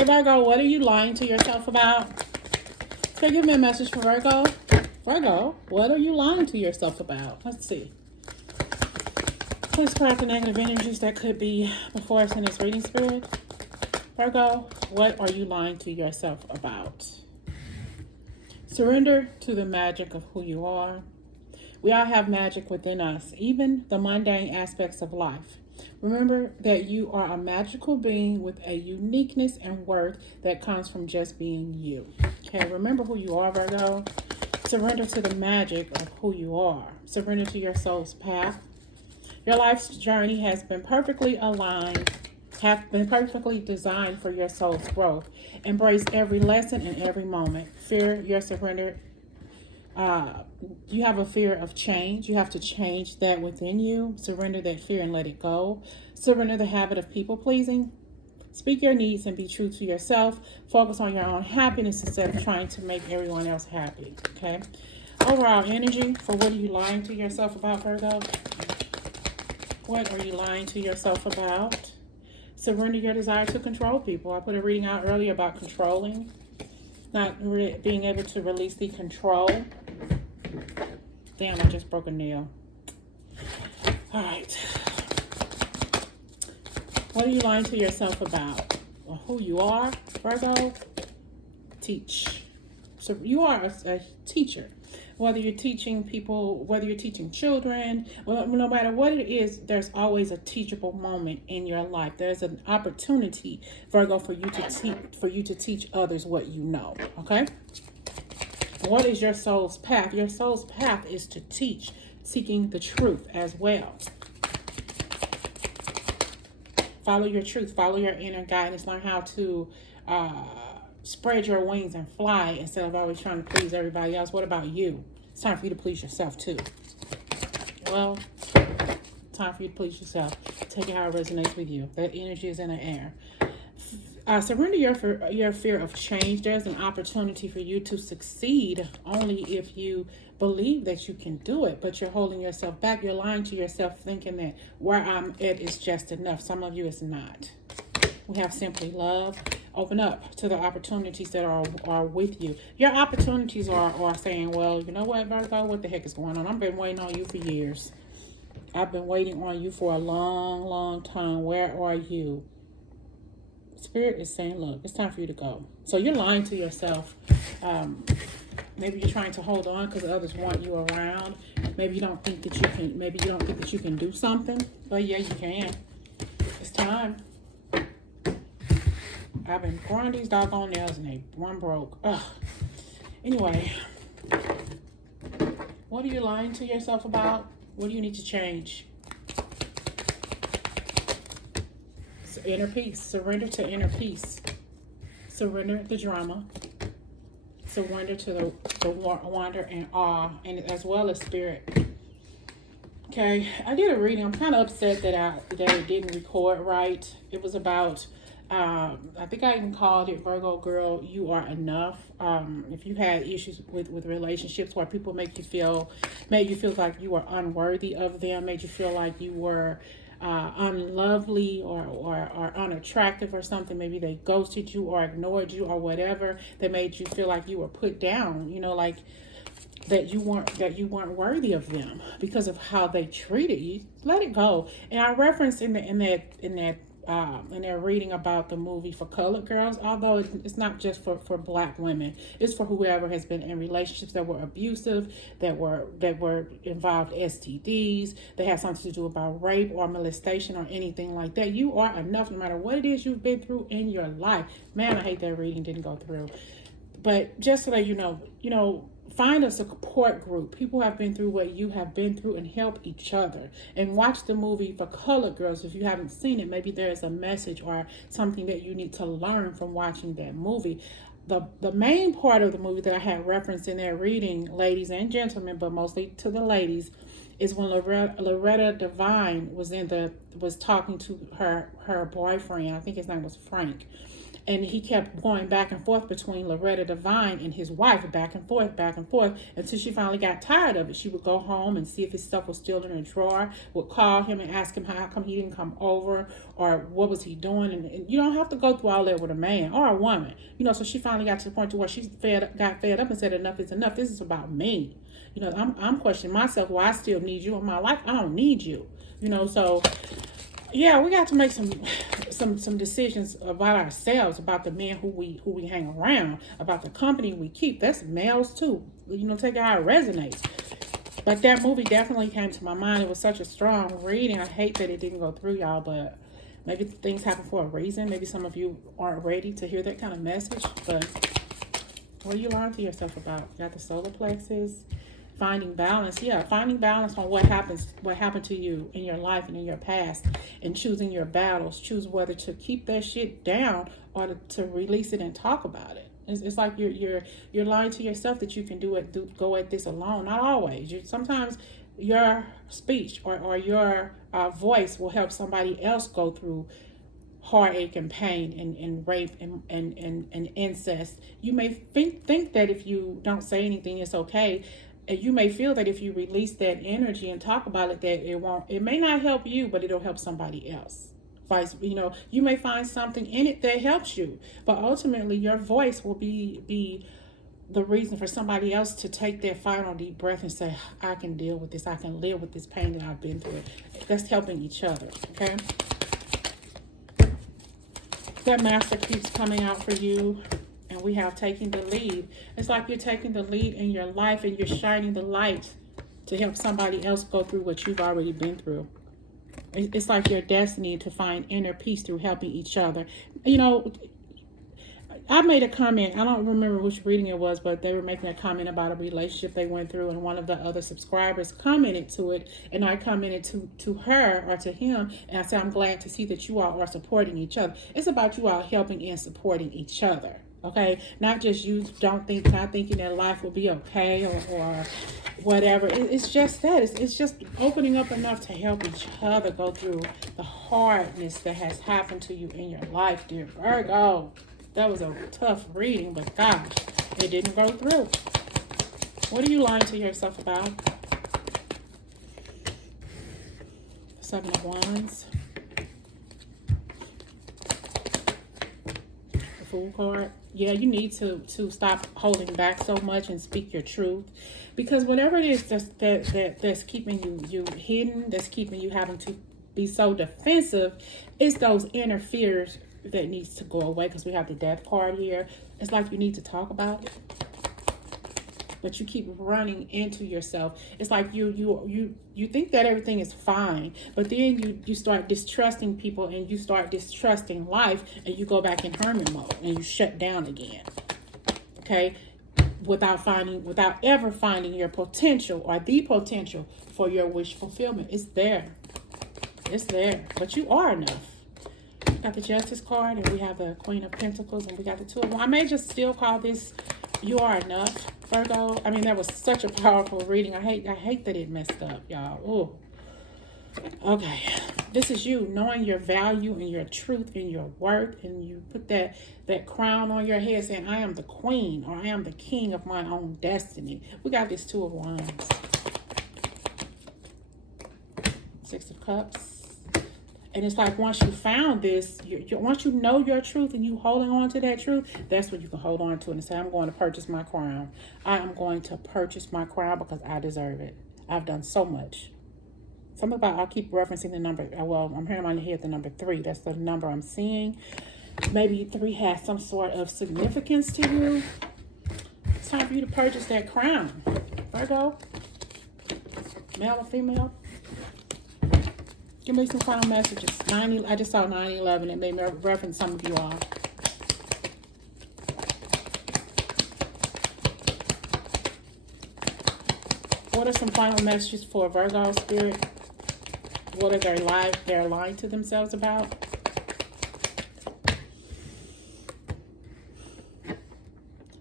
Hey Virgo, what are you lying to yourself about? Okay, give me a message for Virgo. Virgo, what are you lying to yourself about? Let's see. Please clear out the negative energies that could be before us in this reading, Spirit. Virgo, what are you lying to yourself about? Surrender to the magic of who you are. We all have magic within us, even the mundane aspects of life. Remember that you are a magical being with a uniqueness and worth that comes from just being you. Okay, remember who you are, Virgo. Surrender to the magic of who you are. Surrender to your soul's path. Your life's journey has been perfectly aligned, have been perfectly designed for your soul's growth. Embrace every lesson and every moment. Fear your surrender. You have a fear of change. You have to change that within you. Surrender that fear and let it go. Surrender the habit of people pleasing. Speak your needs and be true to yourself. Focus on your own happiness instead of trying to make everyone else happy. Okay. Overall energy for what are you lying to yourself about, Virgo? What are you lying to yourself about? Surrender your desire to control people. I put a reading out earlier about controlling, not being able to release the control. Damn, I just broke a nail. All right. What are you lying to yourself about? Well, who you are, Virgo? Teach. So you are a teacher. Whether you're teaching people, whether you're teaching children, well, no matter what it is, there's always a teachable moment in your life. There's an opportunity, Virgo, for you to teach others what you know. Okay. What is your soul's path? Your soul's path is to teach, seeking the truth as well. Follow your truth. Follow your inner guidance. Learn how to spread your wings and fly instead of always trying to please everybody else. What about you? It's time for you to please yourself too. Well, time for you to please yourself. Take it how it resonates with you. That energy is in the air. Surrender your fear of change. There's an opportunity for you to succeed only if you believe that you can do it, but you're holding yourself back. You're lying to yourself thinking that where I'm at is just enough. Some of you it's not. We have simply love. Open up to the opportunities that are with you. Your opportunities are saying, well, you know what, Virgo, what the heck is going on? I've been waiting on you for years. I've been waiting on you for a long, long time. Where are you? Spirit is saying, look, it's time for you to go. So you're lying to yourself. Maybe you're trying to hold on because others want you around. Maybe you don't think that you can. Maybe you don't think that you can do something. But yeah, you can. It's time. I've been growing these doggone nails and they one broke. Ugh. Anyway, what are you lying to yourself about? What do you need to change? Inner peace. Surrender to inner peace. Surrender the drama. Surrender to the wonder and awe, and as well as spirit. Okay, I did a reading. I'm kind of upset that it didn't record right. It was about I think I even called it Virgo Girl, You Are Enough. If you had issues with relationships where people made you feel like you were unworthy of them, made you feel like you were unlovely or unattractive or something, maybe they ghosted you or ignored you or whatever, they made you feel like you were put down, like that you weren't worthy of them because of how they treated you. Let it go. And I referenced in their reading about the movie for colored girls, although it's not just for black women, it's for whoever has been in relationships that were abusive, that were involved STDs, that had something to do about rape or molestation or anything like that. You are enough no matter what it is you've been through in your life. Man, I hate that reading didn't go through. But just so that you know, find a support group. People have been through what you have been through and help each other. And watch the movie for colored girls. If you haven't seen it, maybe there's a message or something that you need to learn from watching that movie. The main part of the movie that I had referenced in that reading, ladies and gentlemen, but mostly to the ladies, is when Loretta Devine was talking to her boyfriend. I think his name was Frank. And he kept going back and forth between Loretta Devine and his wife, back and forth, until she finally got tired of it. She would go home and see if his stuff was still in a drawer, would call him and ask him how come he didn't come over, or what was he doing. And you don't have to go through all that with a man or a woman. So she finally got to the point to where she got fed up and said, enough is enough. This is about me. I'm questioning myself, why I still need you in my life. I don't need you. So yeah, we got to make some decisions about ourselves, about the men who we hang around, about the company we keep. That's males too. Take it how it resonates. But that movie definitely came to my mind. It was such a strong reading. I hate that it didn't go through, y'all, but maybe things happen for a reason. Maybe some of you aren't ready to hear that kind of message. But what do you learn to yourself about? You got the solar plexus. Finding balance. Yeah, finding balance on what happened to you in your life and in your past, and choosing your battles. Choose whether to keep that shit down or to release it and talk about it. It's like you're lying to yourself that you can go at this alone. Not always. Sometimes your speech or your voice will help somebody else go through heartache and pain and rape and incest. You may think that if you don't say anything, it's okay. And you may feel that if you release that energy and talk about it, that it may not help you, but it'll help somebody else. You may find something in it that helps you, but ultimately your voice will be the reason for somebody else to take their final deep breath and say, I can deal with this. I can live with this pain that I've been through. That's helping each other. Okay. That master keeps coming out for you. And we have taking the lead. It's like you're taking the lead in your life and you're shining the light to help somebody else go through what you've already been through. It's like your destiny to find inner peace through helping each other. I made a comment. I don't remember which reading it was, but they were making a comment about a relationship they went through, and one of the other subscribers commented to it, and I commented to her or to him, and I said, I'm glad to see that you all are supporting each other. It's about you all helping and supporting each other. Okay, not just you not thinking that life will be okay or whatever. It's just that. It's just opening up enough to help each other go through the hardness that has happened to you in your life, dear Virgo. That was a tough reading, but gosh, it didn't go through. What are you lying to yourself about? 7 of Wands. The Fool card. Yeah, you need to stop holding back so much and speak your truth, because whatever it is that's keeping you hidden, that's keeping you having to be so defensive, it's those inner fears that needs to go away. Because we have the Death card here. It's like you need to talk about it, but you keep running into yourself. It's like you think that everything is fine, but then you start distrusting people and you start distrusting life, and you go back in hermit mode and you shut down again. Okay, without ever finding your potential or the potential for your wish fulfillment. It's there, but you are enough. Got the Justice card, and we have the Queen of Pentacles, and we got the Two of Wands. I may just still call this You Are Enough, Virgo. I mean, that was such a powerful reading. I hate that it messed up, y'all. Oh, okay. This is you knowing your value and your truth and your worth, and you put that crown on your head saying, I am the queen, or I am the king of my own destiny. We got this Two of Wands. 6 of Cups. And it's like once you found this, once you know your truth and you holding on to that truth, that's when you can hold on to it and say, I'm going to purchase my crown. I am going to purchase my crown because I deserve it. I've done so much. Something about, I'll keep referencing the number. Well, I'm hearing in my head the number 3. That's the number I'm seeing. Maybe 3 has some sort of significance to you. It's time for you to purchase that crown. Virgo, male or female? Give me some final messages. I just saw 9/11. It made me reference some of you all. What are some final messages for Virgo spirit? What are they're lying to themselves about?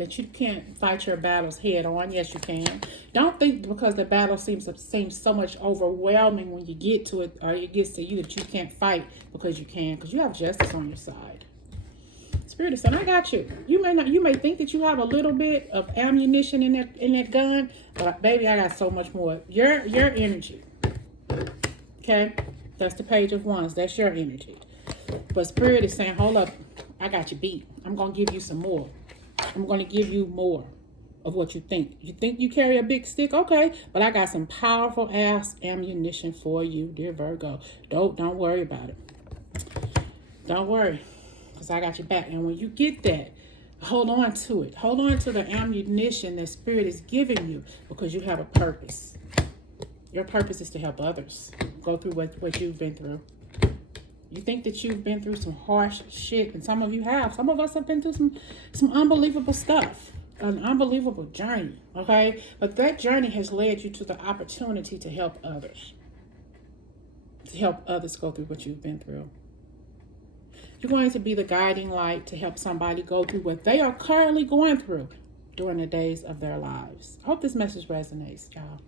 that you can't fight your battles head on. Yes, you can. Don't think because the battle seems so much overwhelming when you get to it, or it gets to you, that you can't fight, because you can, because you have justice on your side. Spirit is saying, I got you. You may think that you have a little bit of ammunition in that gun, but baby, I got so much more. Your energy. Okay? That's the Page of Wands. That's your energy. But Spirit is saying, hold up, I got you beat. I'm going to give you some more. I'm going to give you more of what you think. You think you carry a big stick? Okay, but I got some powerful ass ammunition for you, dear Virgo. Don't worry about it. Don't worry, because I got your back. And when you get that, hold on to it. Hold on to the ammunition that Spirit is giving you, because you have a purpose. Your purpose is to help others go through what you've been through. You think that you've been through some harsh shit, and some of you have. Some of us have been through some unbelievable stuff, an unbelievable journey, okay? But that journey has led you to the opportunity to help others, go through what you've been through. You're going to be the guiding light to help somebody go through what they are currently going through during the days of their lives. I hope this message resonates, y'all.